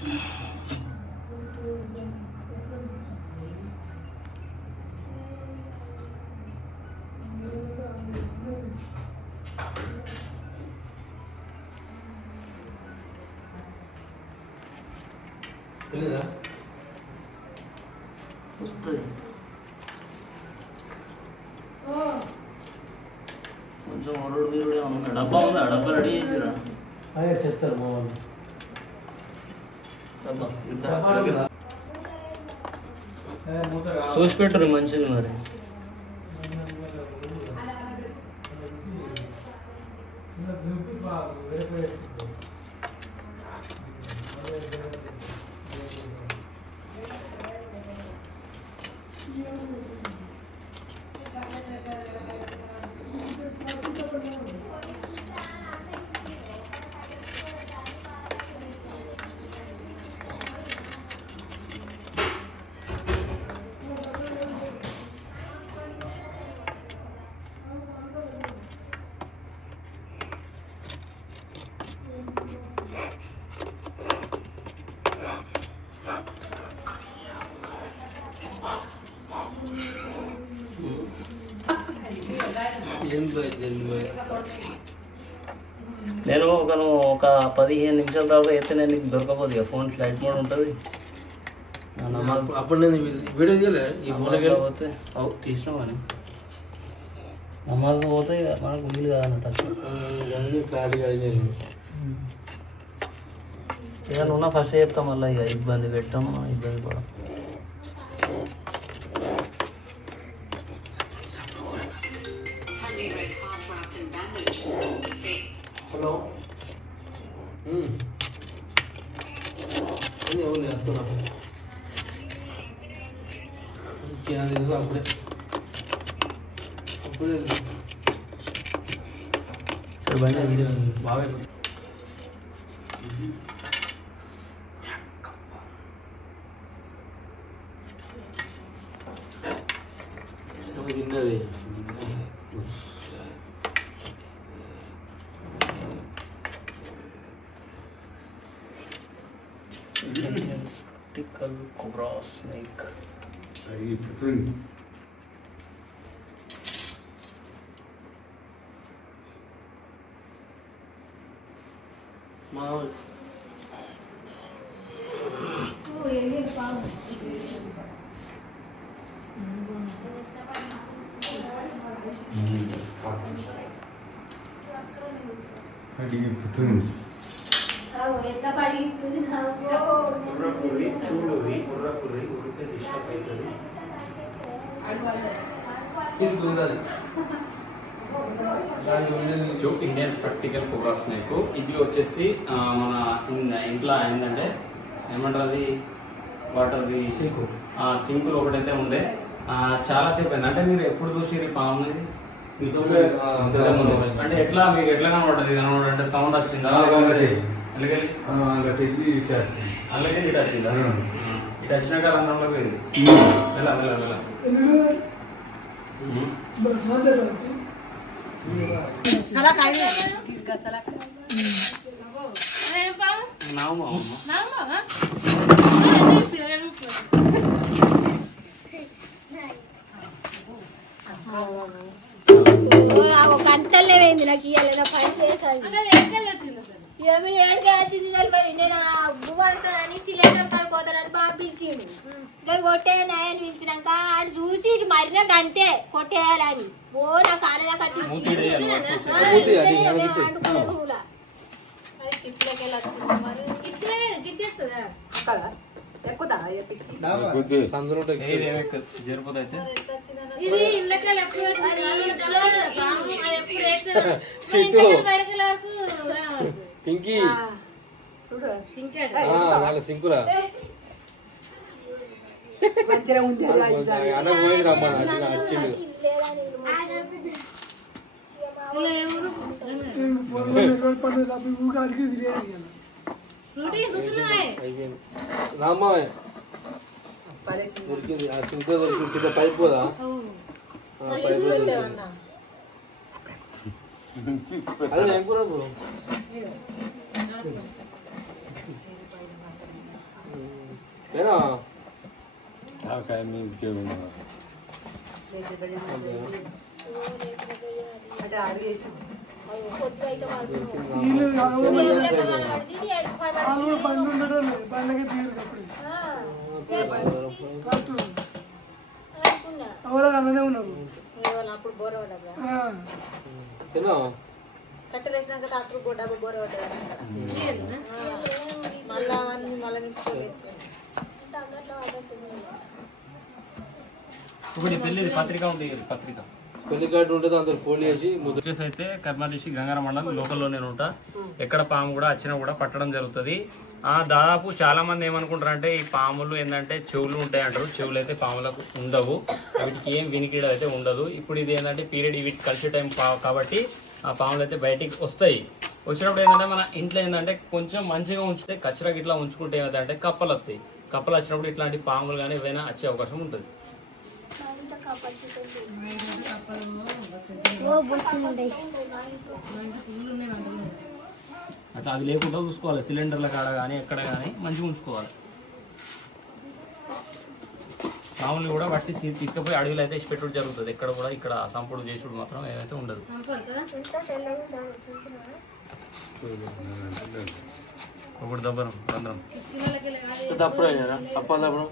వస్తుంది కొంచెం ఒరుడు వీరుడు ఏమన్నా డబ్బా ఉందా? డబ్బా రెడీ చేసిరా? అదే చెప్తారు మా వాళ్ళు. డబ్బా చూసి పెట్టరు మంచిది మరి. నేను ఒక 15 నిమిషాల తర్వాత అయితే నేను నీకు దొరకపోదు ఇక. ఫోన్ ఫ్లైట్ మోడ్ ఉంటుంది. అప్పుడు నేను వీడియో తీయలే ఈ ఫోన్లో పోతే తీసినావు అని నమాజ్ పోతే మనకు వీలు కాదన్నట్టు. క్లారిటీగా ఏదైనా ఉన్నా ఫస్ట్ చెప్తాం. మళ్ళీ ఇక ఇబ్బంది పెట్టాం, ఇబ్బంది పడం. హలో ఎవరు వస్తున్నా తెలుసు అప్పుడే సరే బండి బాగా తిన్నది. Tactical cobra snake. Aí, Petrinho. Mal. Aí, Petrinho. Indian spectacle cobra snake. ఇది వచ్చేసి మన ఇంట్లో ఏంటంటే ఏమంటారు అది వాటర్ది సింకులు ఒకటైతే ఉండే చాలాసేపు అయింది. అంటే మీరు ఎప్పుడు చూసి పాము మీతో అంటే ఎట్లా మీకు ఎట్లా కనబడుతుంది? కనబడంటే సౌండ్ వచ్చిందా? అలాగే ఇటు వచ్చిందా? ఇటు వచ్చినాక రంగంలో పోయింది. ఎలా ఎలా ఎలా గంటలేమైంది నాకు ఇవ్వాలి పని చేసాను. ఏమి ఏడుగా వచ్చింది కలిపోయి నేను బువ్వడుతానని సిలిండర్ కనుకోతానని బాగా పిలిచిండు. ఇంకా కొట్టే నాయని పిలిచినాక ఆడు చూసి ఇటు మరినా గంతే కొట్టేయాలని ఓ నా కాళ్ళ దాకా వచ్చింది. పింకీ వాళ్ళ సింకులా మంచిగా ఉంది వచ్చిండు. రామ్మా దొరికింది. ఆ సింకు దొరికింది. కింద పైప్ పోదా? అదే ఏం కూడా లేదా తలకాయ మీదకే ఉన్నారు. పొద్దుగా అయితే అప్పుడు బోర తిన్నా కట్టెలు వేసినాక ట్రాక్టర్ కూడా బోర పడ్డది మళ్ళా మళ్ళీ ఇప్పుడు పెళ్లి పత్రిక ఉంటుంది పత్రిక పెళ్లి కార్డు ఉంటుంది అందులో ఫోన్ చేసి వచ్చేసి అయితే కర్నూలు డిస్ట్రిక్ట్ గంగారం మండలం లోకల్లో నేను ఉంటా. ఎక్కడ పాము కూడా వచ్చినా కూడా పట్టడం జరుగుతుంది. దాదాపు చాలా మంది ఏమనుకుంటారు అంటే ఈ పాములు ఏంటంటే చెవులు ఉంటాయి అంటారు. చెవులు అయితే పాములకు ఉండవు, వీటికి ఏం వినికిడ అయితే ఉండదు. ఇప్పుడు ఇది ఏంటంటే పీరియడ్ వీటికి కలిసే టైం కాబట్టి ఆ పాములు అయితే బయటికి వస్తాయి. వచ్చినప్పుడు ఏంటంటే మన ఇంట్లో ఏంటంటే కొంచెం మంచిగా ఉంచితే కచ్చరా గిట్లా ఉంచుకుంటే ఏమంటే కప్పలు వస్తాయి. కప్పలు వచ్చినప్పుడు ఇట్లాంటి పాములు కానీ ఏవైనా వచ్చే అవకాశం ఉంటుంది. అట్లా అది లేకుండా చూసుకోవాలి. సిలిండర్ల కాడ కానీ ఎక్కడ కానీ మంచిగా ఉంచుకోవాలి. పాములు కూడా పట్టి తీసుకుపోయి అడవిలో అయితే పెట్టడం జరుగుతుంది. ఎక్కడ కూడా ఇక్కడ సంపుడు చేసుడు మాత్రం ఏదైతే ఉండదు. ఒకటి దబ్బరం రంధ్రం దప్పుడు అప్ప దప్పడం